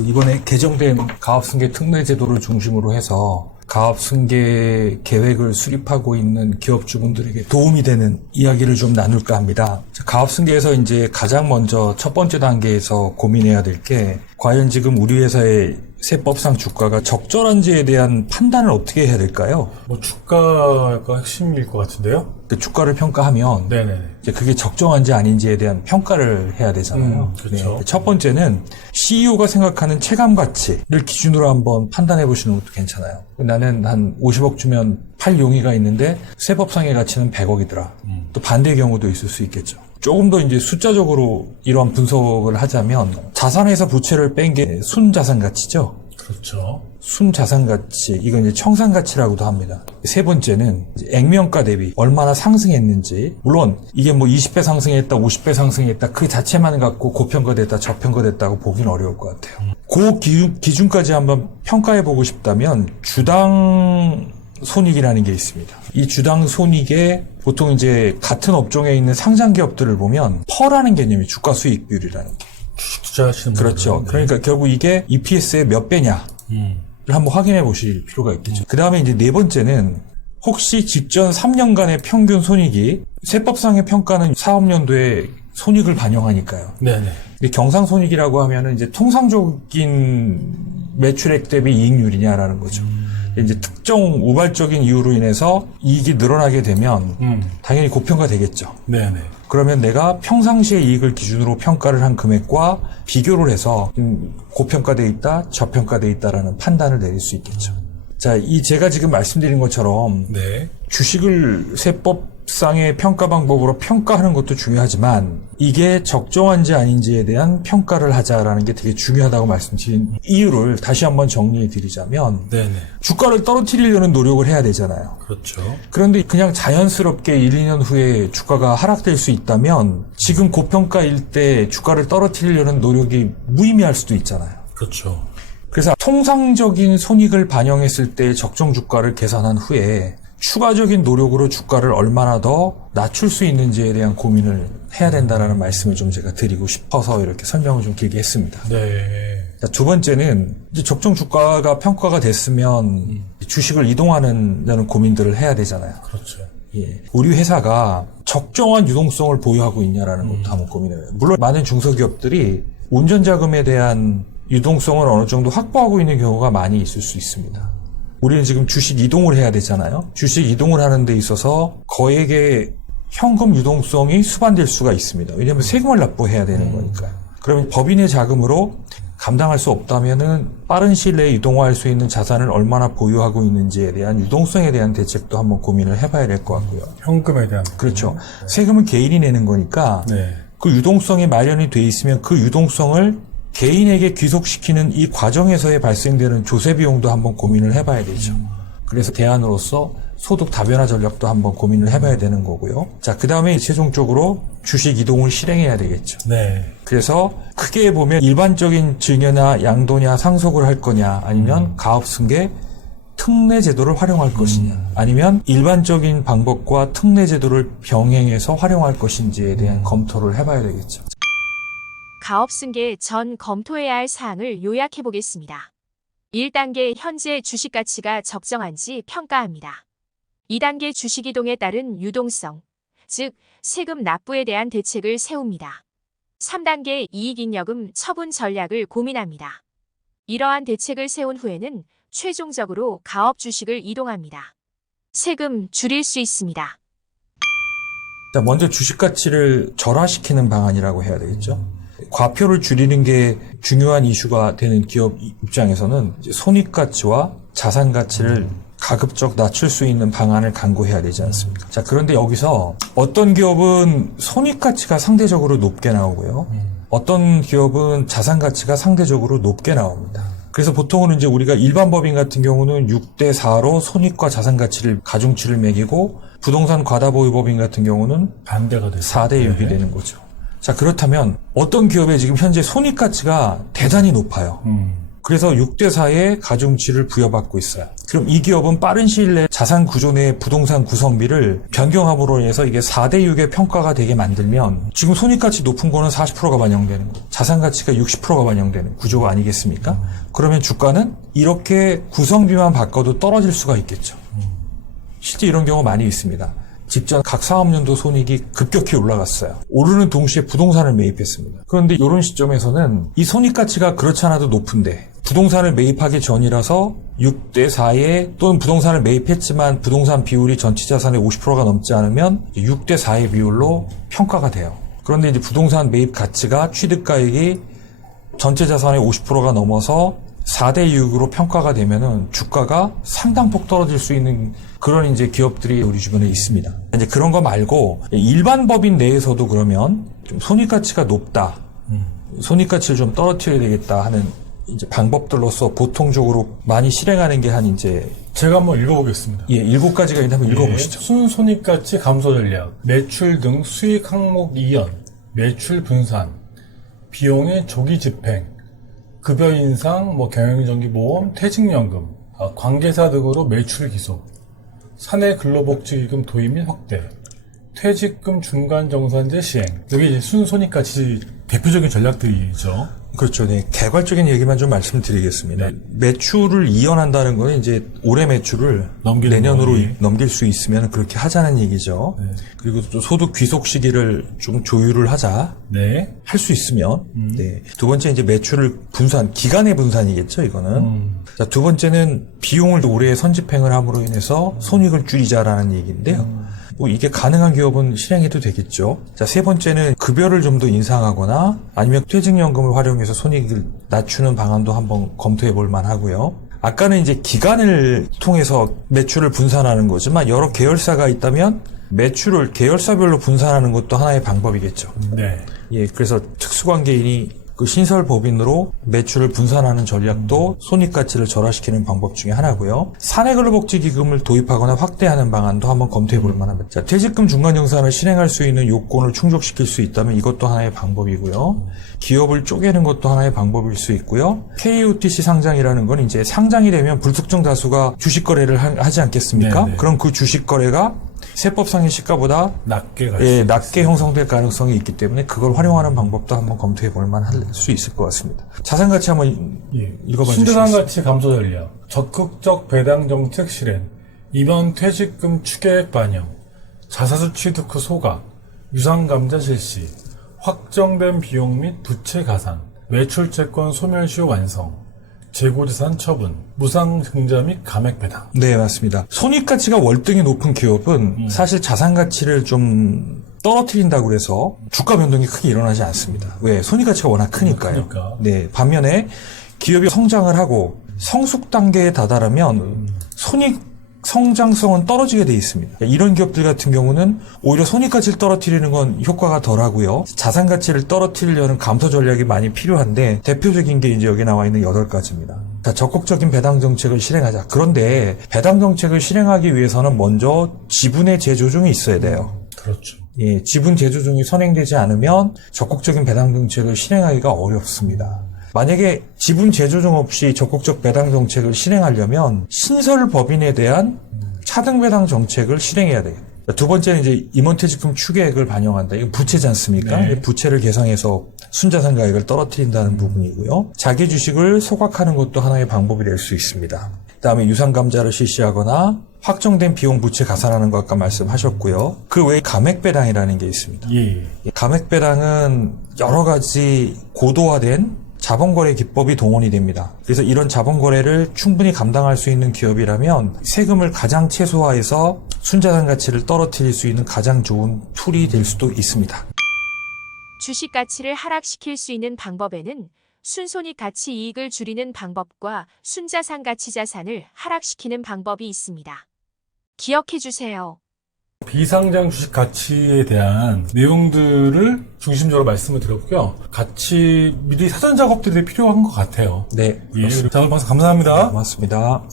이번에 개정된 가업승계 특례제도를 중심으로 해서 가업승계 계획을 수립하고 있는 기업주분들에게 도움이 되는 이야기를 좀 나눌까 합니다. 가업승계에서 이제 가장 먼저 첫 번째 단계에서 고민해야 될 게 과연 지금 우리 회사의 세법상 주가가 적절한지에 대한 판단을 어떻게 해야 될까요? 주가가 핵심일 것 같은데요? 그 주가를 평가하면 네네. 이제 그게 적정한지 아닌지에 대한 평가를 해야 되잖아요. 그렇죠. 네. 첫 번째는 CEO가 생각하는 체감 가치를 기준으로 한번 판단해 보시는 것도 괜찮아요. 나는 한 50억 주면 팔 용의가 있는데 세법상의 가치는 100억이더라. 또 반대의 경우도 있을 수 있겠죠. 조금 더 이제 숫자적으로 이러한 분석을 하자면 자산에서 부채를 뺀 게 순자산 가치죠. 그렇죠. 순자산 가치, 이건 이제 청산 가치라고도 합니다. 세 번째는 이제 액면가 대비 얼마나 상승했는지, 물론 이게 뭐 20배 상승했다, 50배 상승했다, 그 자체만 갖고 고평가됐다, 저평가됐다고 보기는 어려울 것 같아요. 그 기준까지 한번 평가해 보고 싶다면 주당 손익이라는 게 있습니다. 이 주당 손익에 보통 이제 같은 업종에 있는 상장 기업들을 보면 퍼라는 개념이 주가 수익 비율이라는 게. 주식 투자하시는 그렇죠. 분들은, 그러니까 결국 이게 EPS의 몇 배냐를 한번 확인해 보실 필요가 있겠죠. 그 다음에 이제 네 번째는 혹시 직전 3년간의 평균 손익이 세법상의 평가는 사업연도의 손익을 반영하니까요. 네네. 경상손익이라고 하면은 이제 통상적인 매출액 대비 이익률이냐라는 거죠. 이제 특정 우발적인 이유로 인해서 이익이 늘어나게 되면 당연히 고평가 되겠죠. 네네. 그러면 내가 평상시의 이익을 기준으로 평가를 한 금액과 비교를 해서 고평가돼 있다, 저평가돼 있다라는 판단을 내릴 수 있겠죠. 자, 제가 지금 말씀드린 것처럼 네. 주식을 세법상의 평가 방법으로 평가하는 것도 중요하지만 이게 적정한지 아닌지에 대한 평가를 하자라는 게 되게 중요하다고 말씀드린 이유를 다시 한번 정리해 드리자면 네네. 주가를 떨어뜨리려는 노력을 해야 되잖아요. 그렇죠. 그런데 그냥 자연스럽게 1, 2년 후에 주가가 하락될 수 있다면 지금 고평가일 때 주가를 떨어뜨리려는 노력이 무의미할 수도 있잖아요. 그렇죠. 그래서 통상적인 손익을 반영했을 때 적정 주가를 계산한 후에 추가적인 노력으로 주가를 얼마나 더 낮출 수 있는지에 대한 고민을 해야 된다는 말씀을 좀 제가 드리고 싶어서 이렇게 설명을 좀 길게 했습니다. 네. 자, 두 번째는 이제 적정 주가가 평가가 됐으면 주식을 이동하는 고민들을 해야 되잖아요. 그렇죠. 예. 우리 회사가 적정한 유동성을 보유하고 있냐라는 것도 한번 고민해요. 물론 많은 중소기업들이 운전자금에 대한 유동성을 어느 정도 확보하고 있는 경우가 많이 있을 수 있습니다. 우리는 지금 주식 이동을 해야 되잖아요. 주식 이동을 하는 데 있어서 거액의 현금 유동성이 수반될 수가 있습니다. 왜냐하면 세금을 납부해야 되는 거니까요. 그러면 법인의 자금으로 감당할 수 없다면은 빠른 시일 내에 이동할 수 있는 자산을 얼마나 보유하고 있는지에 대한 유동성에 대한 대책도 한번 고민을 해봐야 될 것 같고요. 현금에 대한. 그렇죠. 세금은 개인이 내는 거니까 네. 그 유동성이 마련이 돼 있으면 그 유동성을 개인에게 귀속시키는 이 과정에서의 발생되는 조세 비용도 한번 고민을 해봐야 되죠. 그래서 대안으로서 소득 다변화 전략도 한번 고민을 해봐야 되는 거고요. 자, 그 다음에 최종적으로 주식 이동을 실행해야 되겠죠. 네. 그래서 크게 보면 일반적인 증여나 양도냐 상속을 할 거냐 아니면 가업승계 특례 제도를 활용할 것이냐 아니면 일반적인 방법과 특례 제도를 병행해서 활용할 것인지에 대한 검토를 해봐야 되겠죠. 가업승계 전 검토해야 할 사항을 요약해 보겠습니다. 1단계 현재 주식 가치가 적정한지 평가합니다. 2단계 주식 이동에 따른 유동성, 즉 세금 납부에 대한 대책을 세웁니다. 3단계 이익잉여금 처분 전략을 고민합니다. 이러한 대책을 세운 후에는 최종적으로 가업 주식을 이동합니다. 세금 줄일 수 있습니다. 자, 먼저 주식 가치를 절하시키는 방안이라고 해야 되겠죠. 과표를 줄이는 게 중요한 이슈가 되는 기업 입장에서는 이제 손익 가치와 자산 가치를 가급적 낮출 수 있는 방안을 강구해야 되지 않습니까? 자, 그런데 여기서 어떤 기업은 손익 가치가 상대적으로 높게 나오고요. 어떤 기업은 자산 가치가 상대적으로 높게 나옵니다. 그래서 보통은 이제 우리가 일반 법인 같은 경우는 6대4로 손익과 자산 가치를 가중치를 매기고 부동산 과다보유 법인 같은 경우는 반대가 돼요. 4대6이 되는 거죠. 자, 그렇다면 어떤 기업의 지금 현재 손익 가치가 대단히 높아요. 그래서 6대4의 가중치를 부여받고 있어요. 그럼 이 기업은 빠른 시일 내에 자산 구조 내 부동산 구성비를 변경함으로 인해서 이게 4대6의 평가가 되게 만들면 지금 손익가치 높은 거는 40%가 반영되는 거, 자산가치가 60%가 반영되는 구조가 아니겠습니까? 그러면 주가는 이렇게 구성비만 바꿔도 떨어질 수가 있겠죠. 실제 이런 경우 많이 있습니다. 직전 각 사업년도 손익이 급격히 올라갔어요. 오르는 동시에 부동산을 매입했습니다. 그런데 이런 시점에서는 이 손익가치가 그렇지 않아도 높은데 부동산을 매입하기 전이라서 6대4에 또는 부동산을 매입했지만 부동산 비율이 전체 자산의 50%가 넘지 않으면 6대4의 비율로 평가가 돼요. 그런데 이제 부동산 매입 가치가 취득가액이 전체 자산의 50%가 넘어서 4대6으로 평가가 되면은 주가가 상당폭 떨어질 수 있는 그런 이제 기업들이 우리 주변에 있습니다. 이제 그런 거 말고 일반 법인 내에서도 그러면 좀 손익가치가 높다. 손익가치를 좀 떨어뜨려야 되겠다 하는 이제 방법들로서 보통적으로 많이 실행하는 게 한 이제 제가 한번 읽어보겠습니다. 7가지가 있는데 한번 읽어보시죠. 순손익가치 감소 전략, 매출 등 수익 항목 이연, 매출 분산, 비용의 조기 집행, 급여 인상, 경영정기보험, 퇴직연금, 관계사 등으로 매출 기속, 사내 근로복지기금 도입 및 확대, 퇴직금 중간정산제 시행. 여기 이제 순손익가치 대표적인 전략들이죠. 그렇죠. 네. 개괄적인 얘기만 좀 말씀드리겠습니다. 매출을 이연한다는 거는 이제 올해 매출을 넘기는 내년으로 거예요. 넘길 수 있으면 그렇게 하자는 얘기죠. 네. 그리고 또 소득 귀속 시기를 좀 조율을 하자. 네. 할 수 있으면. 네. 두 번째 이제 매출을 분산, 기간의 분산이겠죠, 이거는. 자, 두 번째는 비용을 올해 선집행을 함으로 인해서 손익을 줄이자라는 얘기인데요. 이게 가능한 기업은 실행해도 되겠죠. 자, 세 번째는 급여를 좀 더 인상하거나 아니면 퇴직연금을 활용해서 손익을 낮추는 방안도 한번 검토해 볼 만하고요. 아까는 이제 기간을 통해서 매출을 분산하는 거지만 여러 계열사가 있다면 매출을 계열사별로 분산하는 것도 하나의 방법이겠죠. 네. 예, 그래서 특수관계인이 그 신설 법인으로 매출을 분산하는 전략도 손익가치를 절하시키는 방법 중에 하나고요. 사내근로복지기금을 도입하거나 확대하는 방안도 한번 검토해 볼 만합니다. 자, 퇴직금 중간정산을 실행할 수 있는 요건을 충족시킬 수 있다면 이것도 하나의 방법이고요. 기업을 쪼개는 것도 하나의 방법일 수 있고요. KOTC 상장이라는 건 이제 상장이 되면 불특정 다수가 주식 거래를 하지 않겠습니까? 네네. 그럼 그 주식 거래가 세법상의 시가보다 낮게 낮게 형성될 가능성이 있기 때문에 그걸 활용하는 방법도 한번 검토해 볼 만할 수 있을 것 같습니다. 자산가치 한번 읽어봐 주시겠어요? 순자산가치 감소 전략, 적극적 배당 정책 실행, 이번 퇴직금 추계액 반영, 자사주 취득 후 소각, 유상감자 실시, 확정된 비용 및 부채 가산, 매출채권 소멸시효 완성, 재고재산 처분, 무상증자 및 감액 배당. 네, 맞습니다. 손익가치가 월등히 높은 기업은 사실 자산가치를 좀 떨어뜨린다고 해서 주가 변동이 크게 일어나지 않습니다. 왜? 손익가치가 워낙 크니까요. 그러니까. 네, 반면에 기업이 성장을 하고 성숙 단계에 다다르면 손익 성장성은 떨어지게 돼 있습니다. 이런 기업들 같은 경우는 오히려 손익가치를 떨어뜨리는 건 효과가 덜하고요. 자산가치를 떨어뜨리려는 감소 전략이 많이 필요한데 대표적인 게 이제 여기 나와 있는 8가지입니다. 자, 적극적인 배당 정책을 실행하자. 그런데 배당 정책을 실행하기 위해서는 먼저 지분의 재조정이 있어야 돼요. 그렇죠. 예, 지분 재조정이 선행되지 않으면 적극적인 배당 정책을 실행하기가 어렵습니다. 만약에 지분 재조정 없이 적극적 배당 정책을 실행하려면 신설 법인에 대한 차등 배당 정책을 실행해야 돼요. 두 번째는 이제 임원퇴직금 추계액을 반영한다. 이거 부채지 않습니까? 네. 부채를 개성해서 순자산가액을 떨어뜨린다는 부분이고요. 자기 주식을 소각하는 것도 하나의 방법이 될 수 있습니다. 그다음에 유상감자를 실시하거나 확정된 비용 부채 가산하는 것 아까 말씀하셨고요. 그 외에 감액배당이라는 게 있습니다. 예. 감액배당은 여러 가지 고도화된 자본거래 기법이 동원이 됩니다. 그래서 이런 자본거래를 충분히 감당할 수 있는 기업이라면 세금을 가장 최소화해서 순자산 가치를 떨어뜨릴 수 있는 가장 좋은 툴이 될 수도 있습니다. 주식 가치를 하락시킬 수 있는 방법에는 순손익 가치 이익을 줄이는 방법과 순자산 가치 자산을 하락시키는 방법이 있습니다. 기억해 주세요. 비상장 주식 가치에 대한 내용들을 중심적으로 말씀을 드렸고요. 같이 미리 사전 작업들이 필요한 것 같아요. 네. 예, 자, 오늘 방송 감사합니다. 고맙습니다.